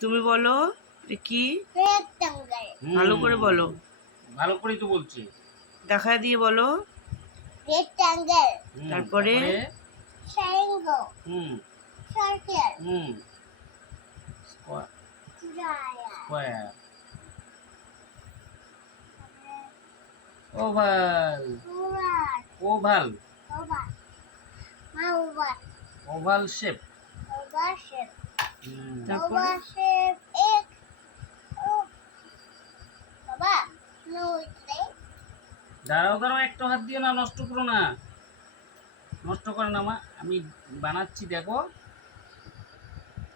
তুমি বলো কি? ভালো করে বলো। ভালো করেই তো বলছি। দেখা দিয়ে বলো। রেক্টাঙ্গেল তারপরে? ট্রায়াঙ্গেল হুম। সার্কেল হুম। Square triangle square oval oval oval shape over shape তারপরে? দাঁড়াও দাঁড়াও একটা হাত দিও না নষ্ট করো না। নষ্ট করো না মা। আমি বানাচ্ছি দেখো।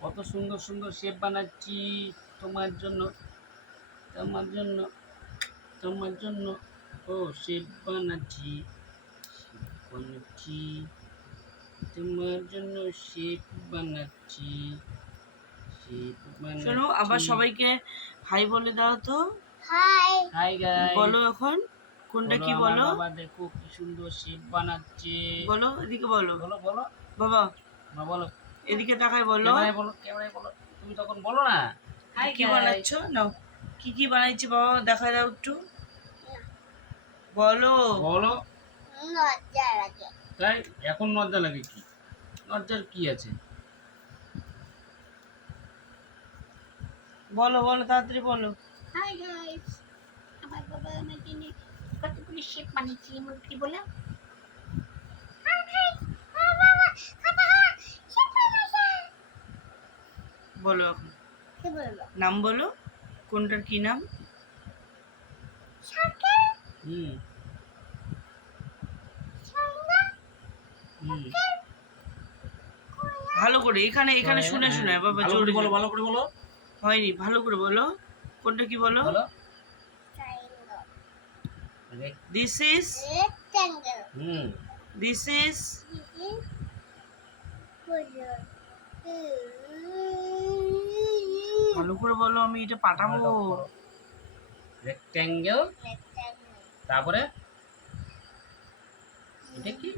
কত সুন্দর সুন্দর শেপ বানাচ্ছি। তোমার জন্য তোমার জন্য তোমার জন্য। ও শেপ বানাচ্ছি বানাচ্ছি। তোমার জন্য শেপ বানাচ্ছি। শোনো আবার সবাইকে হাই বলে দাও তো। হাই হাই গাই বলো এখন কোনটা কি বলো? বাবা দেখো কি সুন্দর শেপ বানাচ্ছে। বলো এদিকে বলো। বলো বলো। বাবা। মা বলো। এদিকে তাকায় বলো। ক্যামেরায় বলো ক্যামেরায় বলো। তুমি তখন বলো না। হাই কি বানাচ্ছ? নাও। কি কি বানাইছি বাবা? দেখা দাও একটু। বলো। বলো। লজ্জা লাগে তাই এখন লজ্জা লাগে কি? লজ্জার কি আছে? বলো বলো তাড়াতাড়ি বলো। হাই গাইস আমার বাবা আমার জন্য কতগুলি শেপ বানিয়েছি মুরগি বলে? বলো এখন। নাম বলো কোনটার কি নাম? সার্কেল হুম। হুম। ভালো করে এখানে এখানে শুনে শুনে বাবা হ্যাঁ, জোরে বলো জোরে। ভালো করে বলো। হয়নি ভালো করে বলো। কোনটা কি বলো? This is hmm this is ভালো করে বলো আমি এটা পাঠাবো। রেক্ট্যাঙ্গেল তারপরে? এটা কি?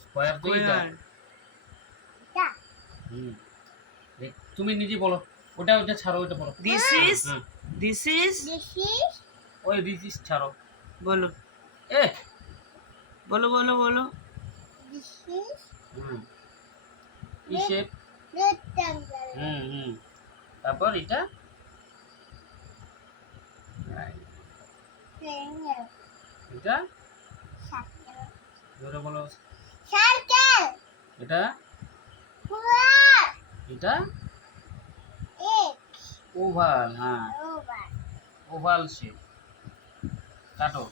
স্কোয়ার তো এটা Square. হুম দেখ, তুমি নিজে বলো। ওটা ওটা ছাড়ো ওটা বলো। দিস ইজ দিস ইজ ওই দিস ইজ ছাড়ো। বলো। এ বলো বলো বলো। হুম। কি শেপ হুম হুম। তারপর এটা? এটা? সার্কেল জোরে বলো। সার্কেল এটা? এটা? ওভাল হ্যাঁ। ওভাল শেপ কাটো